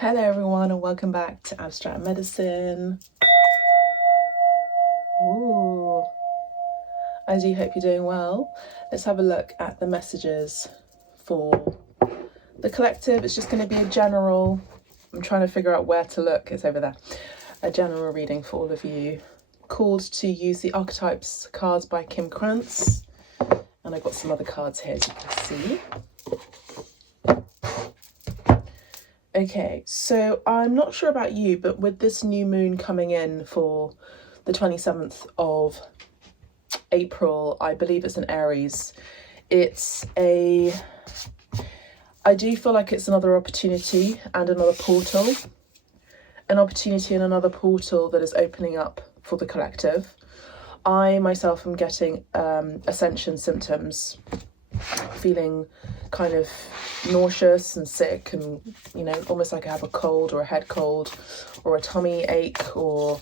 Hello everyone and welcome back to Abstract Medicine. Ooh, I do hope you're doing well. Let's have a look at the messages for the collective. It's just going to be a general, I'm trying to figure out where to look, it's over there. A general reading for all of you. Called to use the Archetypes cards by Kim Krantz. And I've got some other cards here as you can see. Okay, so I'm not sure about you, but with this new moon coming in for the 27th of April, I believe it's in Aries, I do feel like it's another opportunity and another portal. An opportunity and another portal that is opening up for the collective. I myself am getting ascension symptoms, feeling kind of nauseous and sick and, you know, almost like I have a cold or a head cold or a tummy ache or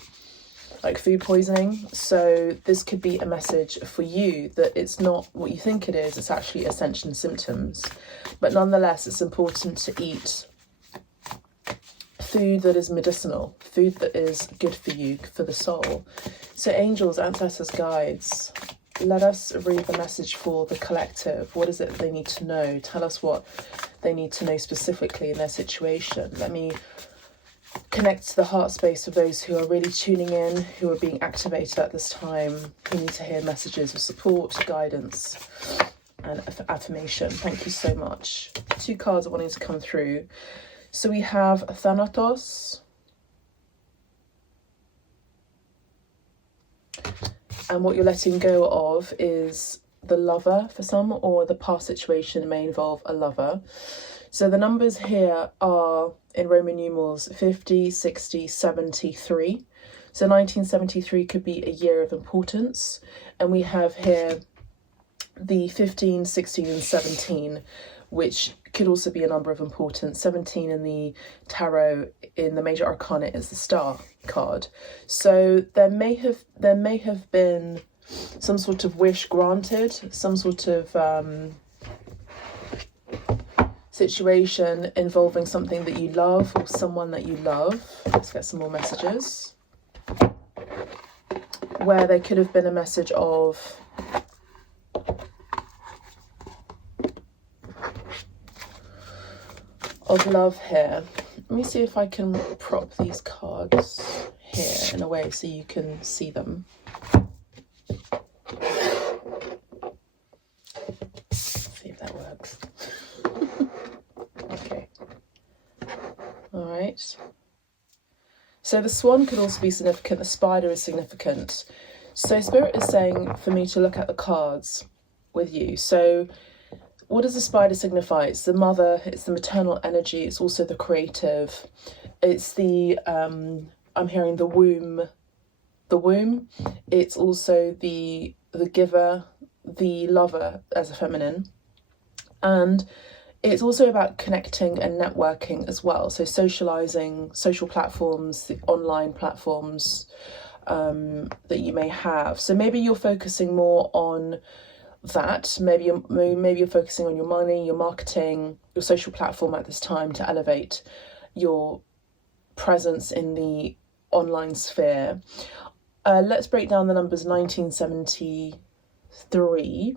like food poisoning. So this could be a message for you that it's not what you think it is, it's actually ascension symptoms. But nonetheless, it's important to eat food that is medicinal, food that is good for you, for the soul. So angels, ancestors, guides, let us read the message for the collective. What is it they need to know? Tell us what they need to know specifically in their situation. Let me connect to the heart space of those who are really tuning in, who are being activated at this time, who need to hear messages of support, guidance, and affirmation. Thank you so much. 2 cards are wanting to come through. So we have Thanatos. And what you're letting go of is the lover for some, or the past situation may involve a lover. So the numbers here are in Roman numerals 50, 60, 73. So 1973 could be a year of importance. And we have here the 15, 16 and 17, which could also be a number of importance. 17 in the tarot, in the major arcana, is the star card. So there may have been some sort of wish granted, some sort of situation involving something that you love or someone that you love. Let's get some more messages. Where there could have been a message of love here. Let me see if I can prop these cards here in a way so you can see them. See if that works. Okay. All right. So the swan could also be significant. The spider is significant. So Spirit is saying for me to look at the cards with you. So what does the spider signify? It's the mother, it's the maternal energy, it's also the creative, it's the, I'm hearing the womb, it's also the giver, the lover as a feminine, and it's also about connecting and networking as well. So socializing, social platforms, the online platforms that you may have. So maybe you're focusing more on that. Maybe you're focusing on your money, your marketing, your social platform at this time to elevate your presence in the online sphere. Let's break down the numbers. 1973.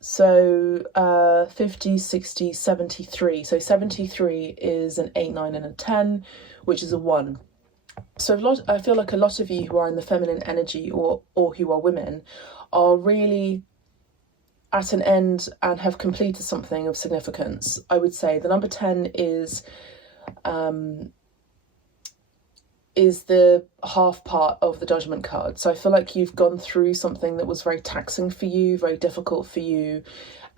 So 50, 60, 73. So 73 is an 8, 9 and a 10, which is a 1. So I feel like a lot of you who are in the feminine energy or who are women are really at an end and have completed something of significance. I would say the number 10 is the half part of the Judgment card. So I feel like you've gone through something that was very taxing for you, very difficult for you,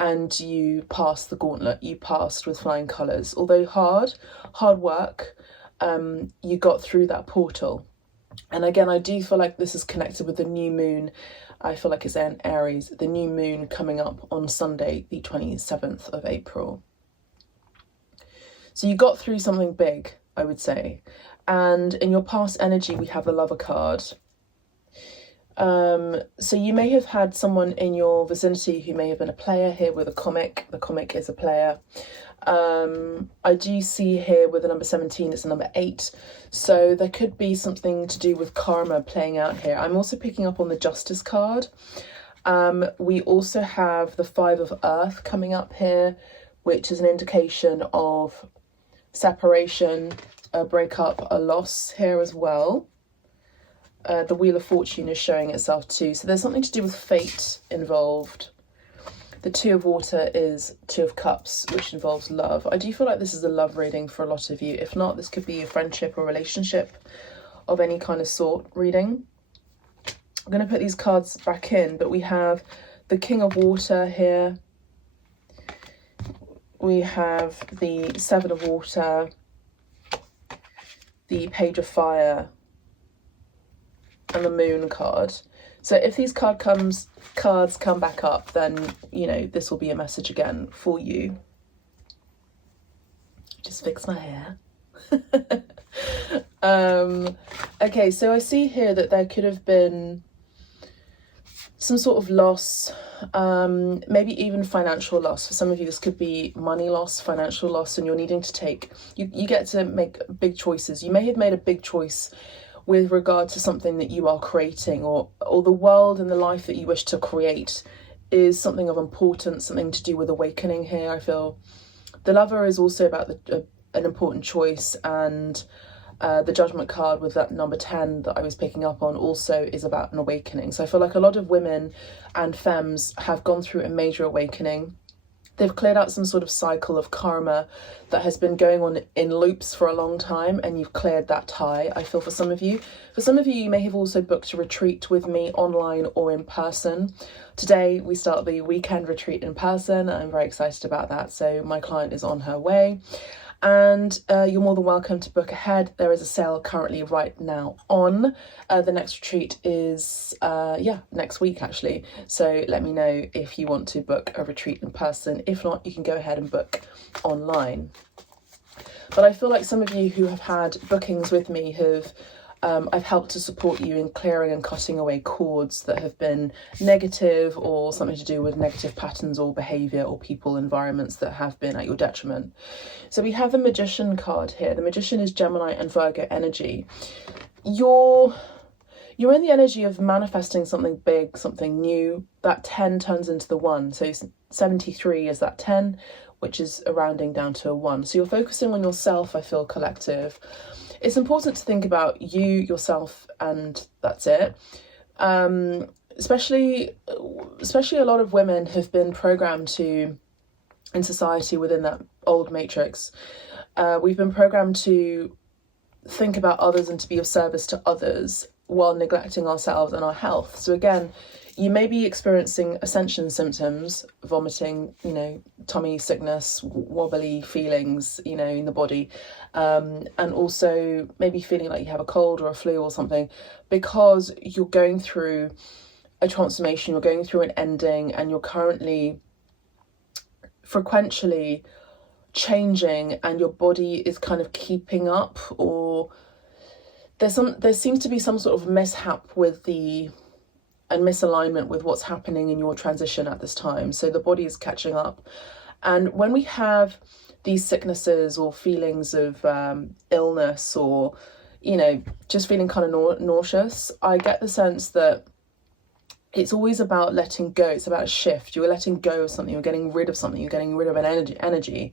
and you passed the gauntlet. You passed with flying colours. Although hard work, you got through that portal. And again, I do feel like this is connected with the new moon. I feel like it's in Aries, the new moon coming up on Sunday, the 27th of April. So you got through something big, I would say. And in your past energy, we have the Lover card. So you may have had someone in your vicinity who may have been a player here with a comic. The comic is a player. I do see here with the number 17, it's a number 8. So there could be something to do with karma playing out here. I'm also picking up on the Justice card. We also have the 5 of Earth coming up here, which is an indication of separation, a breakup, a loss here as well. The Wheel of Fortune is showing itself too. So there's something to do with fate involved. The 2 of Water is 2 of Cups, which involves love. I do feel like this is a love reading for a lot of you. If not, this could be a friendship or relationship of any kind of sort reading. I'm going to put these cards back in, but we have the King of Water here. We have the 7 of Water, the Page of Fire, and the Moon card. So if these cards come back up, then, you know, this will be a message again for you. Just fix my hair. Okay, so I see here that there could have been some sort of loss, maybe even financial loss. For some of you, this could be money loss, financial loss, and you're needing to take, you get to make big choices. You may have made a big choice with regard to something that you are creating, or the world and the life that you wish to create is something of importance, something to do with awakening here. I feel the Lover is also about an important choice, and the Judgment card with that number 10 that I was picking up on also is about an awakening. So I feel like a lot of women and femmes have gone through a major awakening. They've cleared out some sort of cycle of karma that has been going on in loops for a long time, and you've cleared that tie, I feel, for some of you. For some of you, you may have also booked a retreat with me online or in person. Today, we start the weekend retreat in person. I'm very excited about that. So my client is on her way. And you're more than welcome to book ahead. There is a sale currently right now on. The next retreat is, next week actually. So let me know if you want to book a retreat in person. If not, you can go ahead and book online. But I feel like some of you who have had bookings with me have, I've helped to support you in clearing and cutting away cords that have been negative, or something to do with negative patterns or behaviour or people, environments that have been at your detriment. So we have the Magician card here. The Magician is Gemini and Virgo energy. You're in the energy of manifesting something big, something new. That 10 turns into the 1. So 73 is that 10, which is a rounding down to a 1. So you're focusing on yourself, I feel, collective. It's important to think about you, yourself, and that's it. Especially a lot of women have been programmed to, in society, within that old matrix, we've been programmed to think about others and to be of service to others while neglecting ourselves and our health. So again, you may be experiencing ascension symptoms, vomiting, you know, tummy sickness, wobbly feelings, you know, in the body, and also maybe feeling like you have a cold or a flu or something, because you're going through a transformation, you're going through an ending, and you're currently frequently changing, and your body is kind of keeping up, or there seems to be some sort of mishap with and misalignment with what's happening in your transition at this time. So the body is catching up. And when we have these sicknesses or feelings of illness, or, you know, just feeling kind of nauseous, I get the sense that it's always about letting go. It's about a shift. You're letting go of something. You're getting rid of something. You're getting rid of an energy.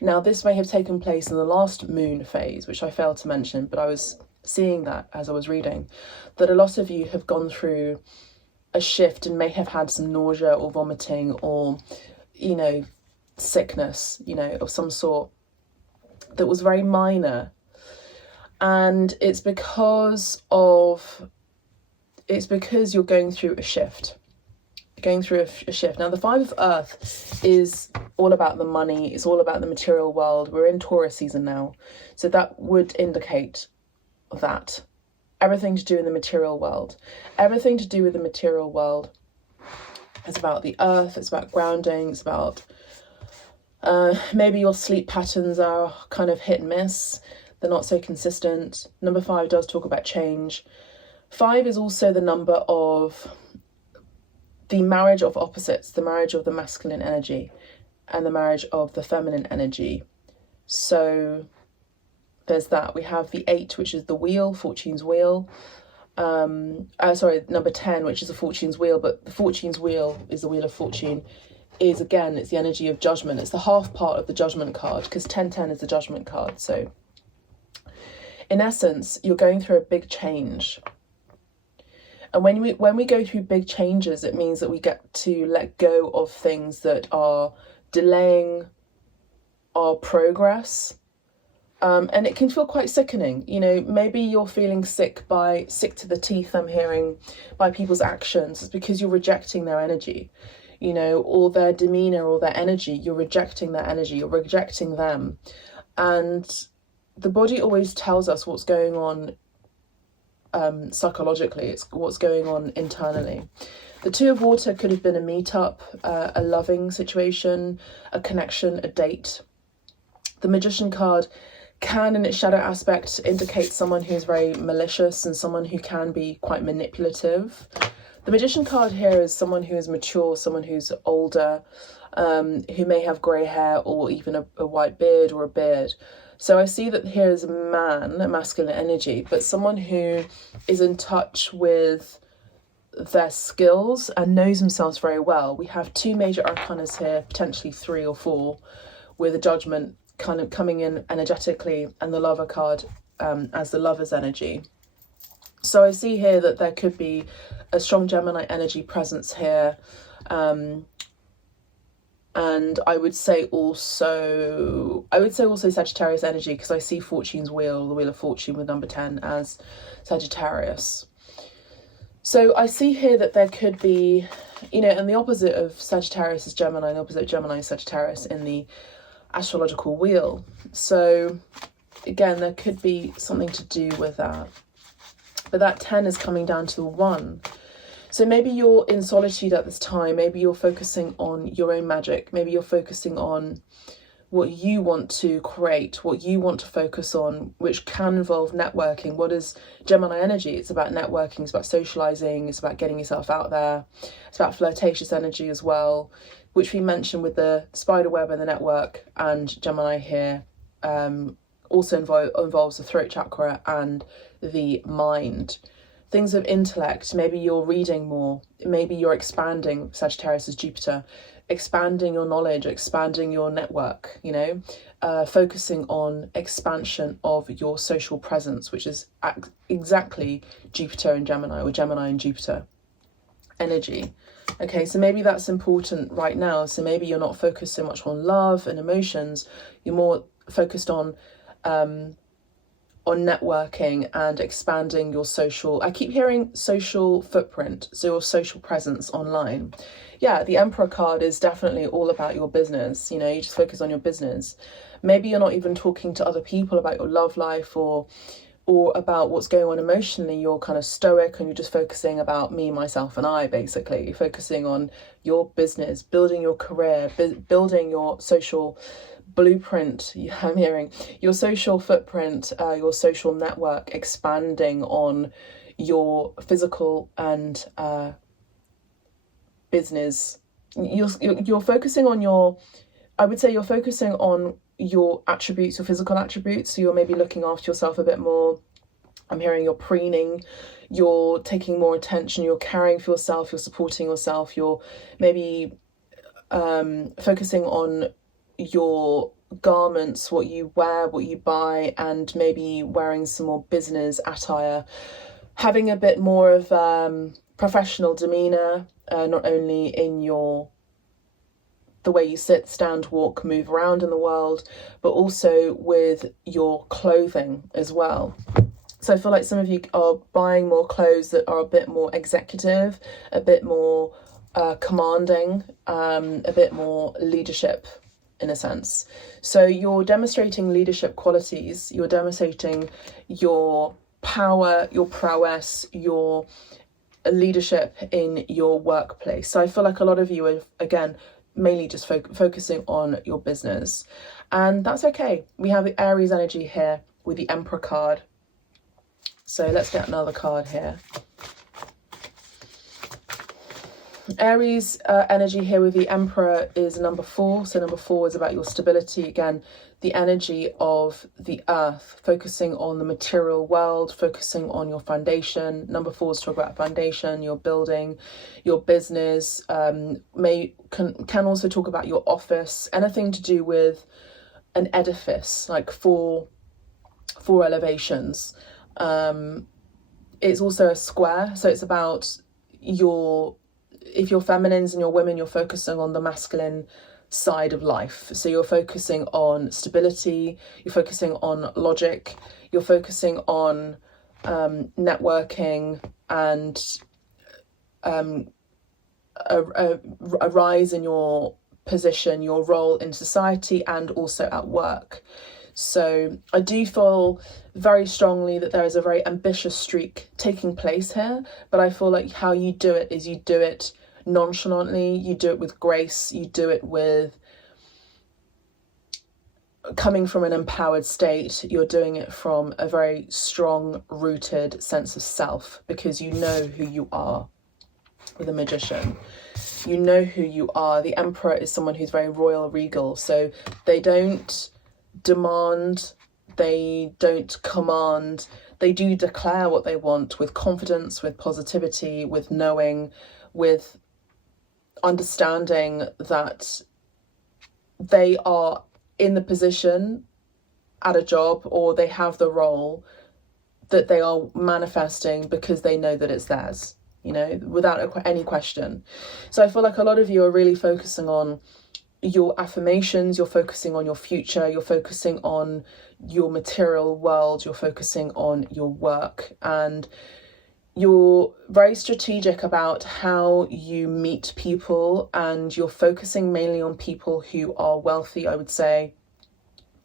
Now, this may have taken place in the last moon phase, which I failed to mention, but I was seeing that as I was reading, that a lot of you have gone through a shift and may have had some nausea or vomiting, or, you know, sickness, you know, of some sort that was very minor. And it's because you're going through a shift. Now, the 5 of Earth is all about the money. It's all about the material world. We're in Taurus season now. So that would indicate that. Everything to do in the material world. Everything to do with the material world is about the earth. It's about grounding. It's about maybe your sleep patterns are kind of hit and miss. They're not so consistent. Number 5 does talk about change. 5 is also the number of the marriage of opposites, the marriage of the masculine energy and the marriage of the feminine energy. So there's that. We have the 8, which is the wheel, fortune's wheel. Number 10, which is the fortune's wheel, but the fortune's wheel is the wheel of fortune, is again, it's the energy of judgment. It's the half part of the judgment card, because 1010 is the judgment card. So in essence, you're going through a big change. And when we go through big changes, it means that we get to let go of things that are delaying our progress. And it can feel quite sickening. You know, maybe you're feeling sick to the teeth, I'm hearing, by people's actions. It's because you're rejecting their energy, you know, or their demeanor or their energy. You're rejecting their energy, you're rejecting them. And the body always tells us what's going on psychologically. It's what's going on internally. The 2 of water could have been a meetup, a loving situation, a connection, a date. The Magician card can, in its shadow aspect, indicate someone who's very malicious and someone who can be quite manipulative. The Magician card here is someone who is mature, someone who's older, who may have grey hair or even a white beard or a beard. So I see that here is a man, a masculine energy, but someone who is in touch with their skills and knows themselves very well. We have 2 major arcanas here, potentially 3 or 4, with a judgment kind of coming in energetically, and the Lover card as the Lover's energy. So I see here that there could be a strong Gemini energy presence here. And I would say also Sagittarius energy, because I see Fortune's wheel, the wheel of fortune with number 10 as Sagittarius. So I see here that there could be, you know, and the opposite of Sagittarius is Gemini, and the opposite of Gemini is Sagittarius in the astrological wheel. So again, there could be something to do with that. But that 10 is coming down to the 1. So maybe you're in solitude at this time. Maybe you're focusing on your own magic. Maybe you're focusing on what you want to create, what you want to focus on, which can involve networking. What is Gemini energy? It's about networking, it's about socializing, it's about getting yourself out there. It's about flirtatious energy as well, which we mentioned with the spider web and the network. And Gemini here also involves the throat chakra and the mind. Things of intellect, maybe you're reading more, maybe you're expanding, Sagittarius is Jupiter, expanding your knowledge, expanding your network, you know, focusing on expansion of your social presence, which is exactly Jupiter and Gemini, or Gemini and Jupiter energy. Okay, so maybe that's important right now. So maybe you're not focused so much on love and emotions, you're more focused on networking and expanding your social, I keep hearing social footprint, so your social presence online. Yeah, the Emperor card is definitely all about your business. You know, you just focus on your business. Maybe you're not even talking to other people about your love life or about what's going on emotionally. You're kind of stoic and you're just focusing about me, myself and I, basically. You're focusing on your business, building your career, building your social blueprint. I'm hearing your social footprint, your social network, expanding on your physical and business. You're focusing on your, I would say you're focusing on your attributes, your physical attributes. So you're maybe looking after yourself a bit more. I'm hearing you're preening, you're taking more attention, you're caring for yourself, you're supporting yourself, you're maybe focusing on your garments, what you wear, what you buy, and maybe wearing some more business attire, having a bit more of professional demeanor, not only in the way you sit, stand, walk, move around in the world, but also with your clothing as well. So I feel like some of you are buying more clothes that are a bit more executive, a bit more commanding, a bit more leadership in a sense. So you're demonstrating leadership qualities, you're demonstrating your power, your prowess, your leadership in your workplace. So I feel like a lot of you are, again, mainly just focusing on your business, and that's okay. We have the Aries energy here with the Emperor card. So let's get another card here. Aries energy here with the Emperor is number 4. So number 4 is about your stability. Again, the energy of the earth, focusing on the material world, focusing on your foundation. Number 4 is talk about foundation, your building, your business. Can also talk about your office, anything to do with an edifice, like four elevations. It's also a square, so it's about if you're feminines and you're women, you're focusing on the masculine side of life. So you're focusing on stability, you're focusing on logic, you're focusing on networking and a rise in your position, your role in society and also at work. So I do feel very strongly that there is a very ambitious streak taking place here, but I feel like how you do it is you do it nonchalantly, you do it with grace, you do it with coming from an empowered state, you're doing it from a very strong rooted sense of self, because you know who you are. With a magician, you know who you are. The Emperor is someone who's very royal, regal, so they don't demand, they don't command, they do declare what they want with confidence, with positivity, with knowing, with understanding that they are in the position at a job, or they have the role that they are manifesting because they know that it's theirs, you know, without any question. So I feel like a lot of you are really focusing on your affirmations, you're focusing on your future, you're focusing on your material world, you're focusing on your work, and you're very strategic about how you meet people, and you're focusing mainly on people who are wealthy, I would say,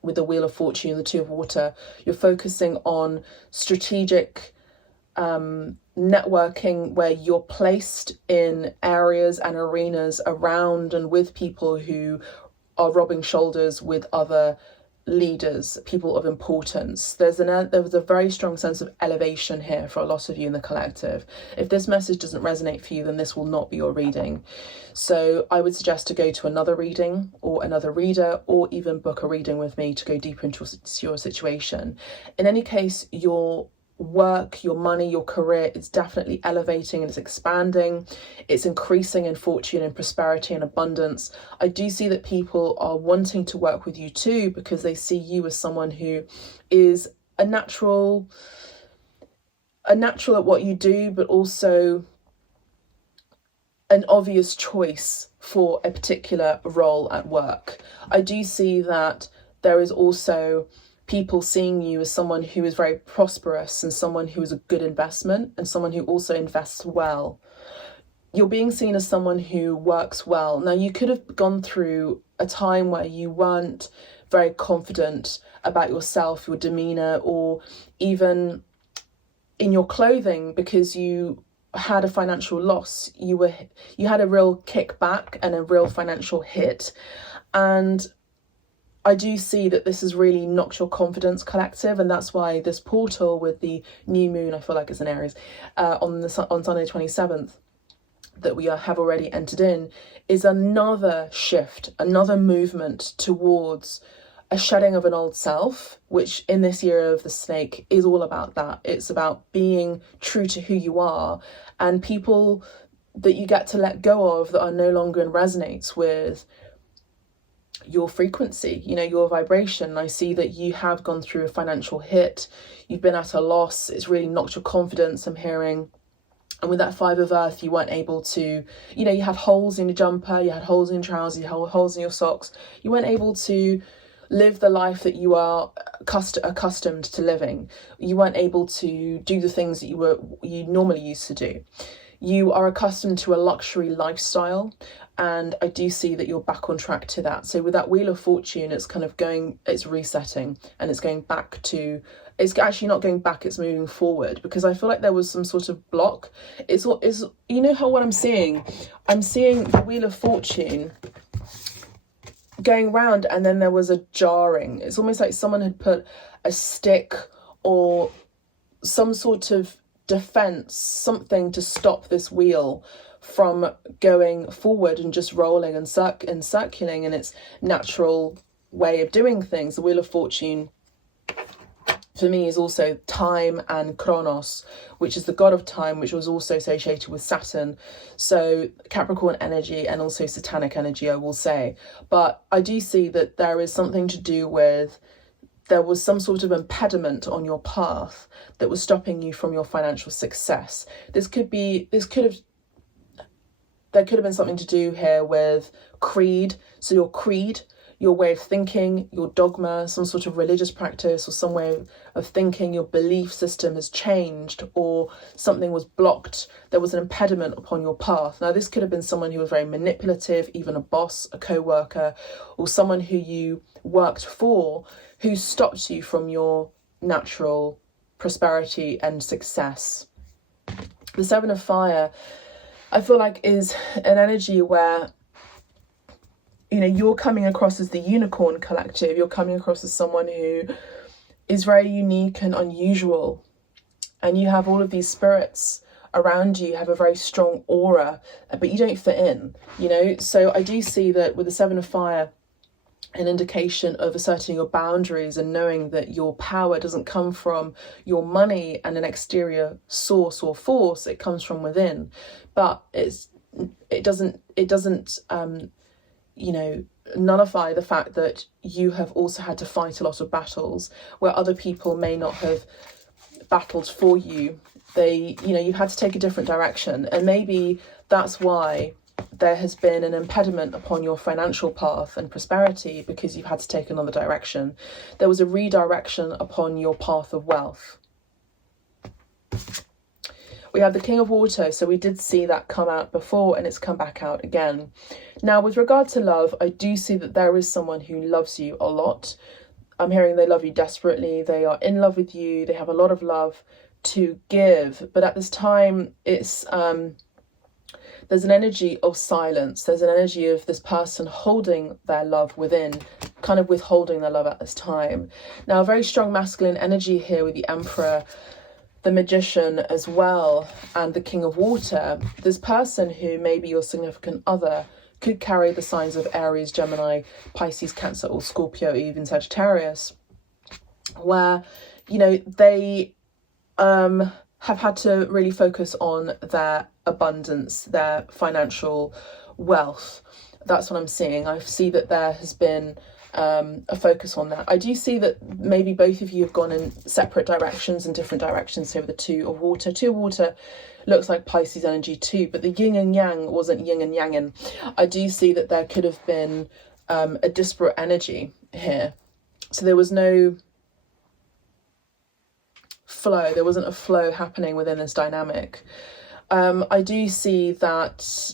with the Wheel of Fortune, the Two of Water. You're focusing on strategic networking where you're placed in areas and arenas around and with people who are rubbing shoulders with other leaders, people of importance. There was a very strong sense of elevation here for a lot of you in the collective. If this message doesn't resonate for you, then this will not be your reading. So I would suggest to go to another reading or another reader, or even book a reading with me to go deeper into your situation. In any case, your work, your money, your career is definitely elevating and it's expanding. It's increasing in fortune and prosperity and abundance. I do see that people are wanting to work with you too, because they see you as someone who is a natural at what you do, but also an obvious choice for a particular role at work. I do see that there is also people seeing you as someone who is very prosperous and someone who is a good investment and someone who also invests well. You're being seen as someone who works well. Now, you could have gone through a time where you weren't very confident about yourself, your demeanor, or even in your clothing because you had a financial loss. You had a real kickback and a real financial hit. And I do see that this has really knocked your confidence, collective, and that's why this portal with the new moon, I feel like it's in Aries, on Sunday 27th, that we have already entered in, is another shift, another movement towards a shedding of an old self, which in this year of the snake is all about that. It's about being true to who you are, and people that you get to let go of that are no longer in resonance with your frequency, you know, your vibration. I see that you have gone through a financial hit, you've been at a loss, it's really knocked your confidence, I'm hearing. And with that 5 of Earth, you weren't able to, you know, you had holes in your jumper, you had holes in your trousers, you had holes in your socks. You weren't able to live the life that you are accustomed to living. You weren't able to do the things that you normally used to do. You are accustomed to a luxury lifestyle, and I do see that you're back on track to that. So with that Wheel of Fortune, it's kind of it's resetting, and it's going back to, it's actually not going back, it's moving forward, because I feel like there was some sort of block. It's you know how what I'm seeing the Wheel of Fortune going round, and then there was a jarring. It's almost like someone had put a stick or some sort of defense, something to stop this wheel from going forward and just rolling and circling in its natural way of doing things. The Wheel of Fortune for me is also time and Kronos, which is the god of time, which was also associated with Saturn. So Capricorn energy and also satanic energy, I will say. But I do see that there is something to do with, there was some sort of impediment on your path that was stopping you from your financial success. There could have been something to do here with creed. So your creed, your way of thinking, your dogma, some sort of religious practice or some way of thinking, your belief system has changed, or something was blocked. There was an impediment upon your path. Now, this could have been someone who was very manipulative, even a boss, a co-worker, or someone who you worked for, who stopped you from your natural prosperity and success. The Seven of Fire, I feel like, is an energy where, you know, you're coming across as the unicorn collective. You're coming across as someone who is very unique and unusual. And you have all of these spirits around you, have a very strong aura, but you don't fit in, you know? So I do see that with the Seven of Fire, an indication of asserting your boundaries and knowing that your power doesn't come from your money and an exterior source or force. It comes from within. But it doesn't you know, nullify the fact that you have also had to fight a lot of battles where other people may not have battled for you. You've had to take a different direction, and maybe that's why there has been an impediment upon your financial path and prosperity, because you've had to take another direction. There was a redirection upon your path of wealth. We have the King of Water, so we did see that come out before and it's come back out again. Now, with regard to love, I do see that there is someone who loves you a lot. I'm hearing they love you desperately. They are in love with you. They have a lot of love to give. But at this time, it's there's an energy of silence. There's an energy of this person holding their love within, kind of withholding their love at this time. Now, a very strong masculine energy here with the Emperor, the Magician as well, and the King of Water. This person who may be your significant other could carry the signs of Aries, Gemini, Pisces, Cancer, or Scorpio, even Sagittarius, where, you know, they have had to really focus on their abundance, their financial wealth. That's what I'm seeing. I see that there has been a focus on that. I do see that maybe both of you have gone in separate directions and different directions here with the Two of Water. Two of Water looks like Pisces energy too, but the yin and yang wasn't yin and yanging. I do see that there could have been a disparate energy here. So there was no flow. There wasn't a flow happening within this dynamic. I do see that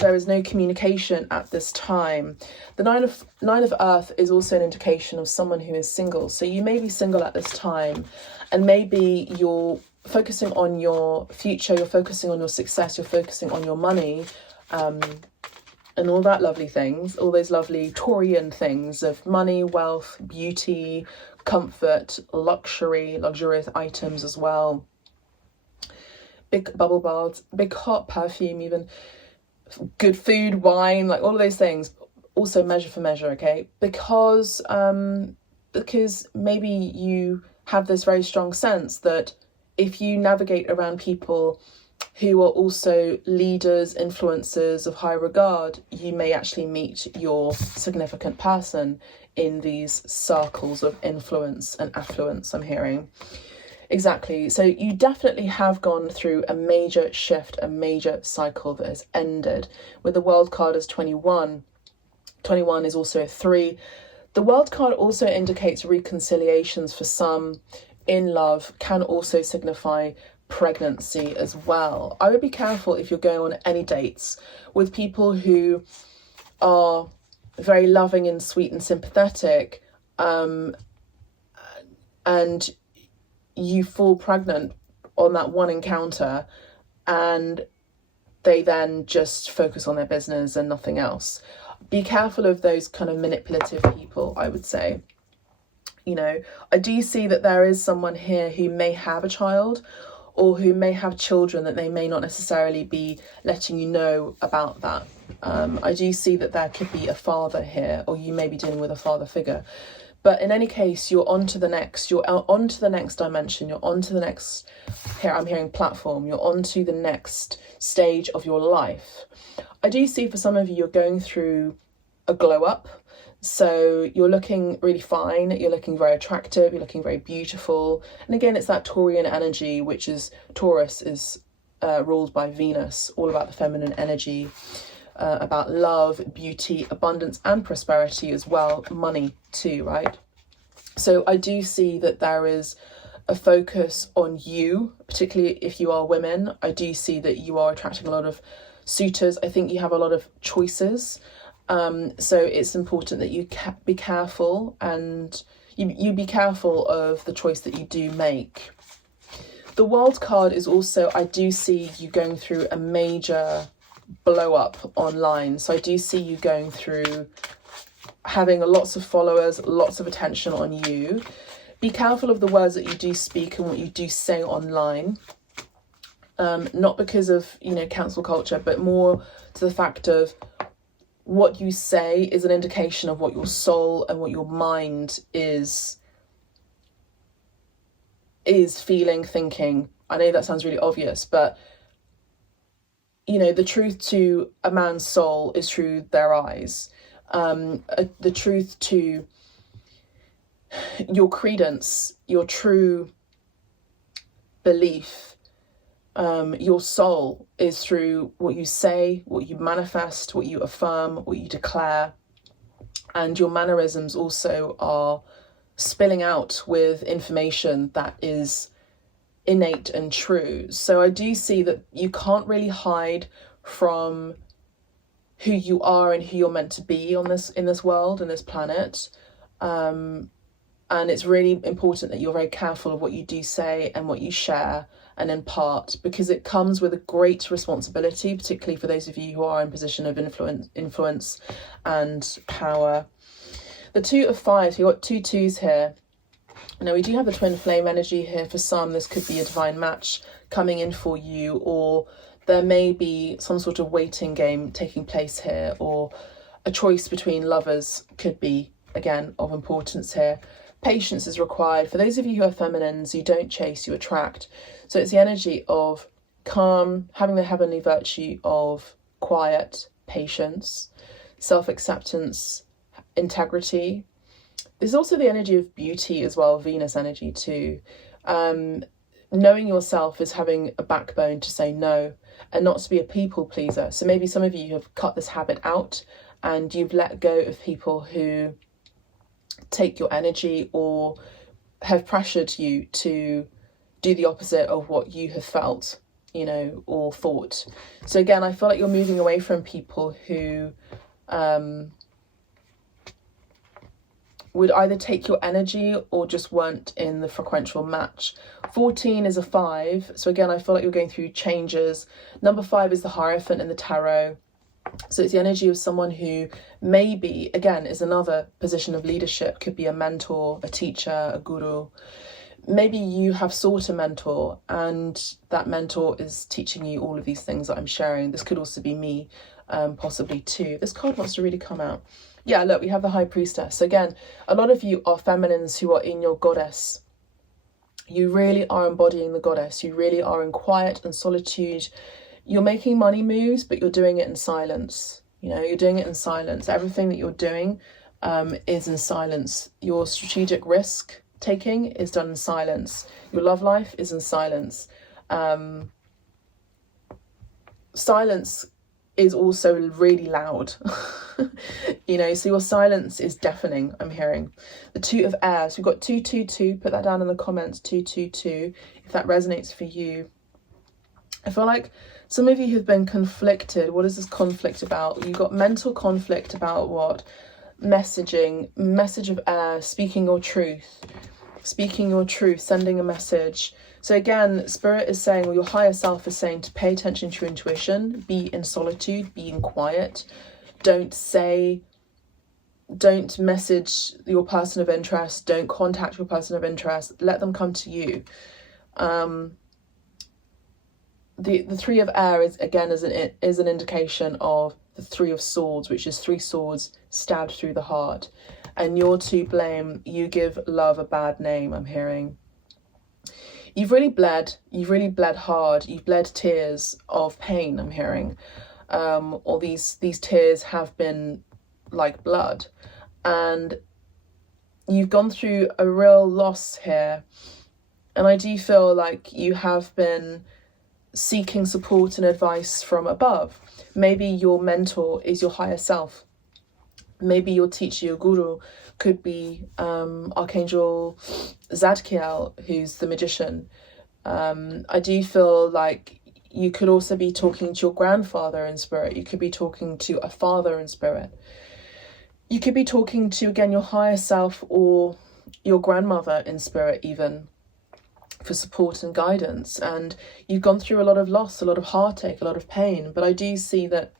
there is no communication at this time. The Nine of Earth is also an indication of someone who is single. So you may be single at this time, and maybe you're focusing on your future, you're focusing on your success, you're focusing on your money, and all that lovely things, all those lovely Taurian things of money, wealth, beauty, comfort, luxury, luxurious items as well. Big bubble baths, big hot perfume, even good food, wine, like all of those things. Also measure for measure, okay? Because maybe you have this very strong sense that if you navigate around people who are also leaders, influencers of high regard, you may actually meet your significant person in these circles of influence and affluence, I'm hearing. Exactly. So you definitely have gone through a major shift, a major cycle that has ended. With the World card as 21. 21 is also a 3. The World card also indicates reconciliations for some in love, can also signify pregnancy as well. I would be careful if you're going on any dates with people who are very loving and sweet and sympathetic, and you fall pregnant on that one encounter and they then just focus on their business and nothing else. Be careful of those kind of manipulative people, I would say. You know, I do see that there is someone here who may have a child, or who may have children that they may not necessarily be letting you know about that. I do see that there could be a father here, or you may be dealing with a father figure. But in any case, you're on to the next dimension, you're on to the next, here I'm hearing platform, you're on to the next stage of your life. I do see for some of you, you're going through a glow up. So you're looking really fine, you're looking very attractive, you're looking very beautiful. And again, it's that Taurian energy, which is, Taurus is ruled by Venus, all about the feminine energy, about love, beauty, abundance and prosperity as well, money too, right? So I do see that there is a focus on you, particularly if you are women. I do see that you are attracting a lot of suitors. I think you have a lot of choices. So it's important that you be careful, and you be careful of the choice that you do make. The World card is also, I do see you going through a major blow up online. So I do see you going through having lots of followers, lots of attention on you. Be careful of the words that you do speak and what you do say online. Not because of, you know, cancel culture, but more to the fact of what you say is an indication of what your soul and what your mind is feeling, thinking. I know that sounds really obvious, but you know, the truth to a man's soul is through their eyes. The truth to your credence, your true belief, your soul is through what you say, what you manifest, what you affirm, what you declare. And your mannerisms also are spilling out with information that is innate and true. So I do see that you can't really hide from who you are and who you're meant to be on this, in this world, in this planet. And it's really important that you're very careful of what you do say and what you share and impart, because it comes with a great responsibility, particularly for those of you who are in position of influence and power. The Two of Fives, we've got 2 2s here. Now we do have the twin flame energy here. For some, this could be a divine match coming in for you, or there may be some sort of waiting game taking place here, or a choice between lovers could be, again, of importance here. Patience is required. For those of you who are feminines, you don't chase, you attract. So it's the energy of calm, having the heavenly virtue of quiet, patience, self-acceptance, integrity. There's also the energy of beauty as well, Venus energy too. Knowing yourself is having a backbone to say no and not to be a people pleaser. So maybe some of you have cut this habit out and you've let go of people who take your energy or have pressured you to do the opposite of what you have felt, you know, or thought. So again, I feel like you're moving away from people who would either take your energy or just weren't in the frequential match. 14 is a 5. So again, I feel like you're going through changes. Number 5 is the Hierophant in the tarot. So it's the energy of someone who maybe, again, is another position of leadership, could be a mentor, a teacher, a guru. Maybe you have sought a mentor and that mentor is teaching you all of these things that I'm sharing. This could also be me, possibly too. This card wants to really come out. Yeah, look, we have the High Priestess. Again, a lot of you are feminines who are in your goddess. You really are embodying the goddess. You really are in quiet and solitude. You're making money moves, but you're doing it in silence. You know, you're doing it in silence. Everything that you're doing is in silence. Your strategic risk taking is done in silence. Your love life is in silence. Silence is also really loud. You know, so your silence is deafening, I'm hearing. The Two of Air. So we've got 222. Put that down in the comments, 222, if that resonates for you. I feel like some of you have been conflicted. What is this conflict about? You've got mental conflict about what? Messaging, message of air, speaking your truth, sending a message. So again, Spirit is saying, or your higher self is saying, to pay attention to your intuition, be in solitude, be in quiet. Don't say don't message your person of interest, don't contact your person of interest, let them come to you. The Three of Air is an indication of the Three of Swords, which is 3 swords stabbed through the heart. And you're to blame. You give love a bad name, I'm hearing. You've really bled hard. You've bled tears of pain, I'm hearing. Or these tears have been like blood. And you've gone through a real loss here. And I do feel like you have been seeking support and advice from above. Maybe your mentor is your higher self. Maybe your teacher, your guru, could be Archangel Zadkiel, who's the magician. I do feel like you could also be talking to your grandfather in spirit. You could be talking to a father in spirit. You could be talking to, again, your higher self or your grandmother in spirit even, for support and guidance. And you've gone through a lot of loss, a lot of heartache, a lot of pain. But I do see that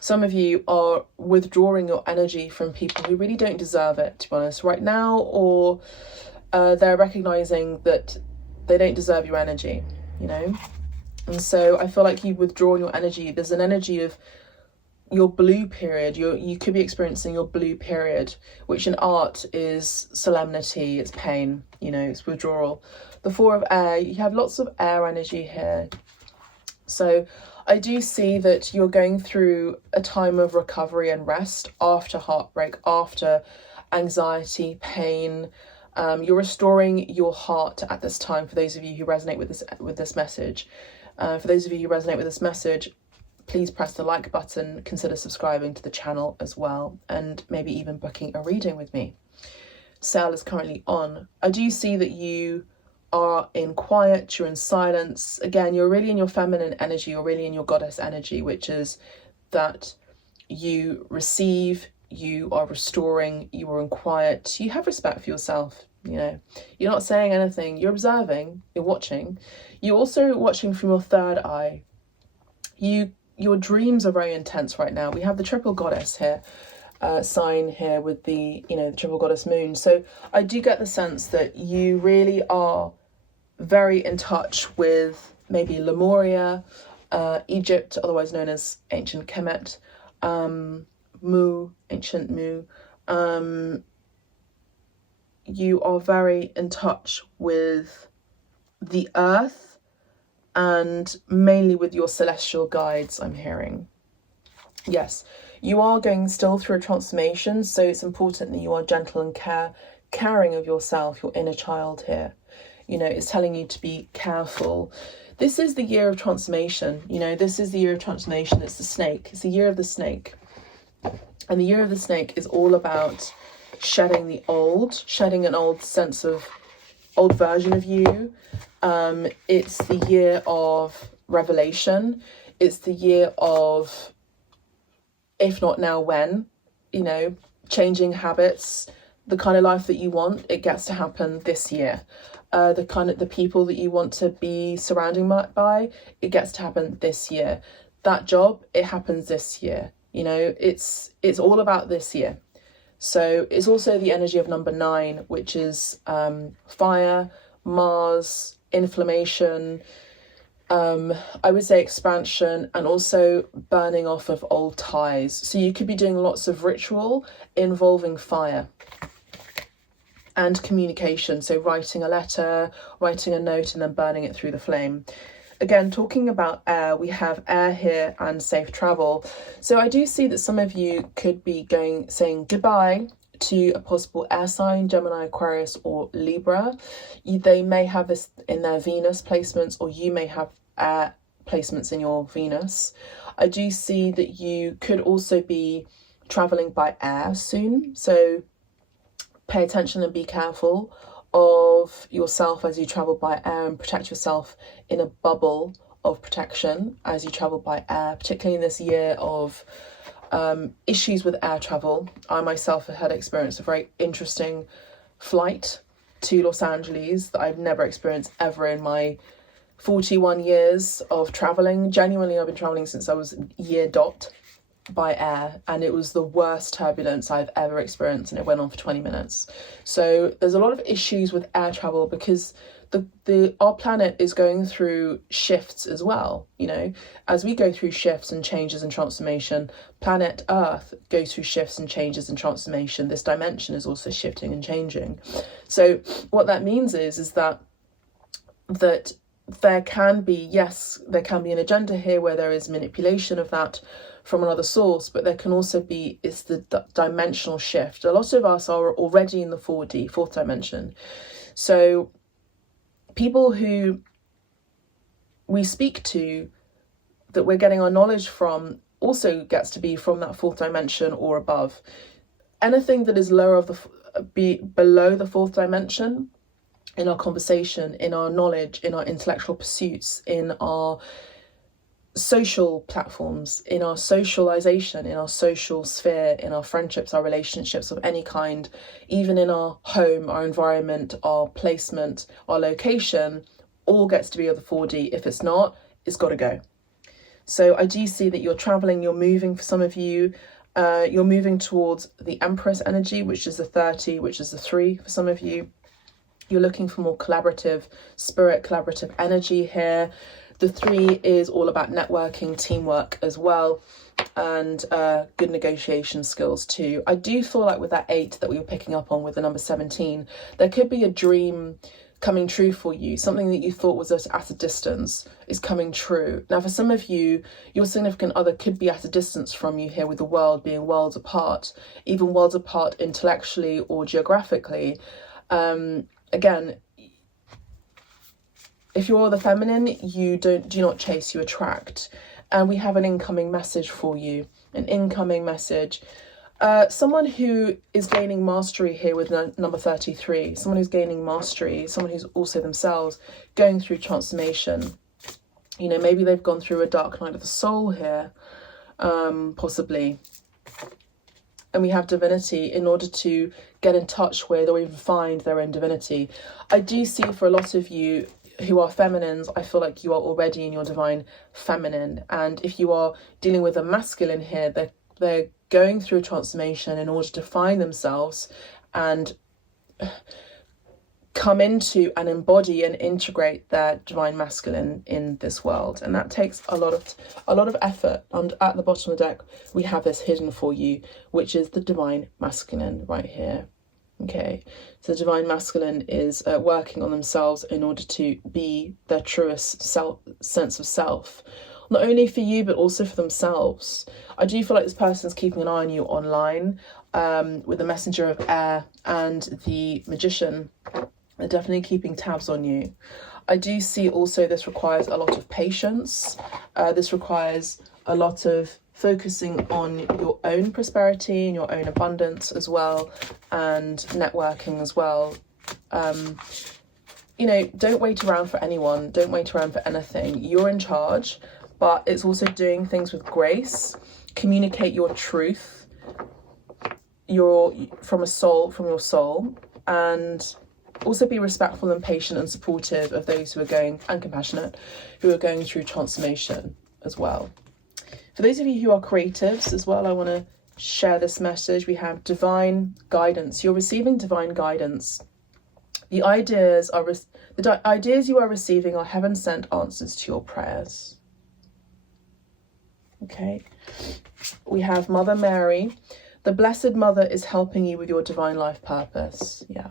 some of you are withdrawing your energy from people who really don't deserve it, to be honest, right now, or they're recognizing that they don't deserve your energy, you know? And so I feel like you've withdrawn your energy. There's an energy of your blue period. You could be experiencing your blue period, which in art is solemnity, it's pain, you know, it's withdrawal. The Four of Air, you have lots of air energy here. So I do see that you're going through a time of recovery and rest after heartbreak, after anxiety, pain. You're restoring your heart at this time. For those of you who resonate with this message, please press the like button, consider subscribing to the channel as well, and maybe even booking a reading with me. Sale is currently on. I do see that you are in quiet, you're in silence. Again, you're really in your feminine energy, you're really in your goddess energy, which is that you receive, you are restoring, you are in quiet, you have respect for yourself, you know. You're not saying anything, you're observing, you're watching. You're also watching from your third eye. Your dreams are very intense right now. We have the triple goddess here, sign here with the, you know, the triple goddess moon. So I do get the sense that you really are very in touch with maybe Lemuria, Egypt, otherwise known as ancient Kemet, ancient Mu. You are very in touch with the earth, and mainly with your celestial guides, I'm hearing. Yes, you are going still through a transformation, so it's important that you are gentle and caring of yourself, your inner child here. You know, it's telling you to be careful. This is the year of transformation, you know, this is the year of transformation. It's the snake, it's the year of the snake. And the year of the snake is all about shedding an old sense of, old version of you. It's the year of revelation. It's the year of, if not now, when, you know, changing habits, the kind of life that you want, it gets to happen this year. The people that you want to be surrounding by, it gets to happen this year. That job, it happens this year. You know, it's all about this year. So it's also the energy of number 9, which is fire, Mars, inflammation, I would say expansion, and also burning off of old ties. So you could be doing lots of ritual involving fire and communication. So writing a letter, writing a note, and then burning it through the flame. Again, talking about air, we have air here and safe travel. So I do see that some of you could be saying goodbye to a possible air sign, Gemini, Aquarius, or Libra. They may have this in their Venus placements, or you may have air placements in your Venus. I do see that you could also be traveling by air soon. So pay attention and be careful of yourself as you travel by air, and protect yourself in a bubble of protection as you travel by air, particularly in this year of issues with air travel. I myself have had experienced a very interesting flight to Los Angeles that I've never experienced ever in my 41 years of traveling. Genuinely, I've been traveling since I was year dot. by air, and it was the worst turbulence I've ever experienced, and it went on for 20 minutes. So there's a lot of issues with air travel because our planet is going through shifts as well. You know, as we go through shifts and changes and transformation, planet Earth goes through shifts and changes and transformation. This dimension is also shifting and changing. So what that means is that there can be an agenda here where there is manipulation of that from another source, but there can also be, it's the dimensional shift. A lot of us are already in the 4D, fourth dimension. So people who we speak to, that we're getting our knowledge from, also gets to be from that fourth dimension or above. Anything that is lower of below the fourth dimension, in our conversation, in our knowledge, in our intellectual pursuits, in our social platforms, in our socialization, in our social sphere, in our friendships, our relationships of any kind, even in our home, our environment, our placement, our location, all gets to be of the 4D. If it's not, it's got to go. So I do see that you're traveling, you're moving. For some of you, you're moving towards the Empress energy, which is the 30, which is the 3 for some of you. You're looking for more collaborative spirit, collaborative energy here. The 3 is all about networking, teamwork as well, and good negotiation skills too. I do feel like with that 8 that we were picking up on with the number 17, there could be a dream coming true for you. Something that you thought was at a distance is coming true. Now, for some of you, your significant other could be at a distance from you here, with the world being worlds apart, even worlds apart intellectually or geographically. Again, if you're the feminine, you do not chase, you attract. And we have an incoming message for you, an incoming message. Someone who is gaining mastery here with number 33, someone who's gaining mastery, someone who's also themselves going through transformation. You know, maybe they've gone through a dark night of the soul here, possibly. And we have divinity in order to get in touch with or even find their own divinity. I do see for a lot of you who are feminines, I feel like you are already in your divine feminine. And if you are dealing with a masculine here, they're going through a transformation in order to find themselves and come into and embody and integrate their divine masculine in this world. And that takes a lot of effort. And at the bottom of the deck, we have this hidden for you, which is the divine masculine right here. Okay, so the divine masculine is working on themselves in order to be their truest sense of self, not only for you, but also for themselves. I do feel like this person's keeping an eye on you online, with the messenger of air and the magician. They're definitely keeping tabs on you. I do see also this requires a lot of patience. This requires a lot of focusing on your own prosperity and your own abundance as well, and networking as well. You know, don't wait around for anyone. Don't wait around for anything. You're in charge, but it's also doing things with grace. Communicate your truth, from your soul, and also be respectful and patient and supportive of those who are going, and compassionate, who are going through transformation as well. For those of you who are creatives as well, I want to share this message. We have divine guidance. You're receiving divine guidance. The ideas you are receiving are heaven-sent answers to your prayers. Okay. We have Mother Mary. The Blessed Mother is helping you with your divine life purpose. Yeah.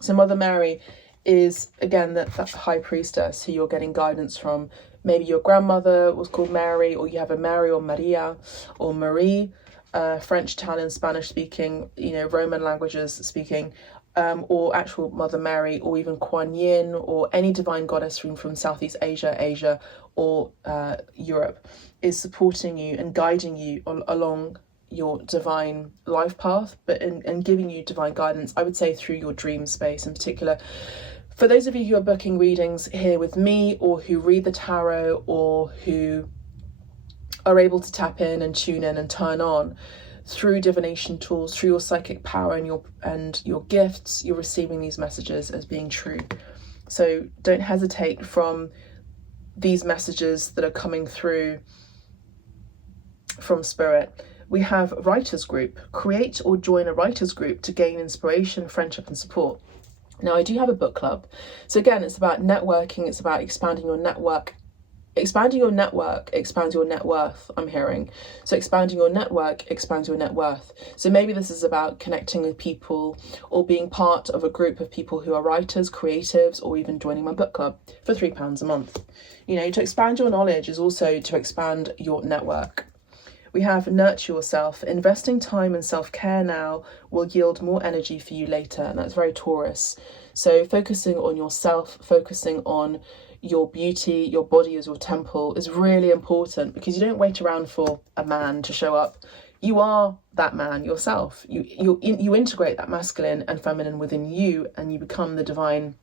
So Mother Mary is, again, that high priestess who you're getting guidance from. Maybe your grandmother was called Mary, or you have a Mary or Maria or Marie, French, Italian, Spanish speaking, Roman languages speaking, or actual Mother Mary, or even Kuan Yin, or any divine goddess from Southeast Asia, or Europe, is supporting you and guiding you along your divine life path, but and giving you divine guidance, I would say, through your dream space in particular. For those of you who are booking readings here with me, or who read the tarot, or who are able to tap in and tune in and turn on through divination tools, through your psychic power and your gifts, you're receiving these messages as being true. So don't hesitate from these messages that are coming through from Spirit. We have writers group. Create or join a writers group to gain inspiration, friendship and support. Now, I do have a book club. So again, it's about networking. It's about expanding your network. Expanding your network expands your net worth, I'm hearing. So expanding your network expands your net worth. So maybe this is about connecting with people or being part of a group of people who are writers, creatives, or even joining my book club for £3 a month. You know, to expand your knowledge is also to expand your network. We have nurture yourself. Investing time and self-care now will yield more energy for you later. And that's very Taurus. So focusing on yourself, focusing on your beauty, your body as your temple is really important, because you don't wait around for a man to show up. You are that man yourself. You integrate that masculine and feminine within you, and you become the divine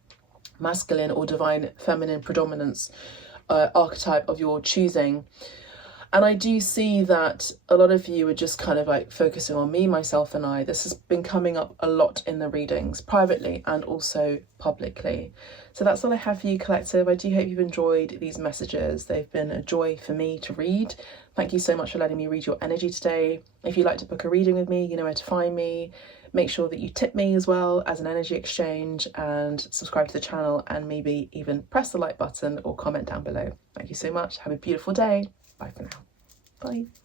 masculine or divine feminine predominance archetype of your choosing. And I do see that a lot of you are just kind of like focusing on me, myself and I. This has been coming up a lot in the readings, privately and also publicly. So that's all I have for you, collective. I do hope you've enjoyed these messages. They've been a joy for me to read. Thank you so much for letting me read your energy today. If you'd like to book a reading with me, you know where to find me. Make sure that you tip me as well as an energy exchange, and subscribe to the channel, and maybe even press the like button or comment down below. Thank you so much. Have a beautiful day. Bye for now. Bye.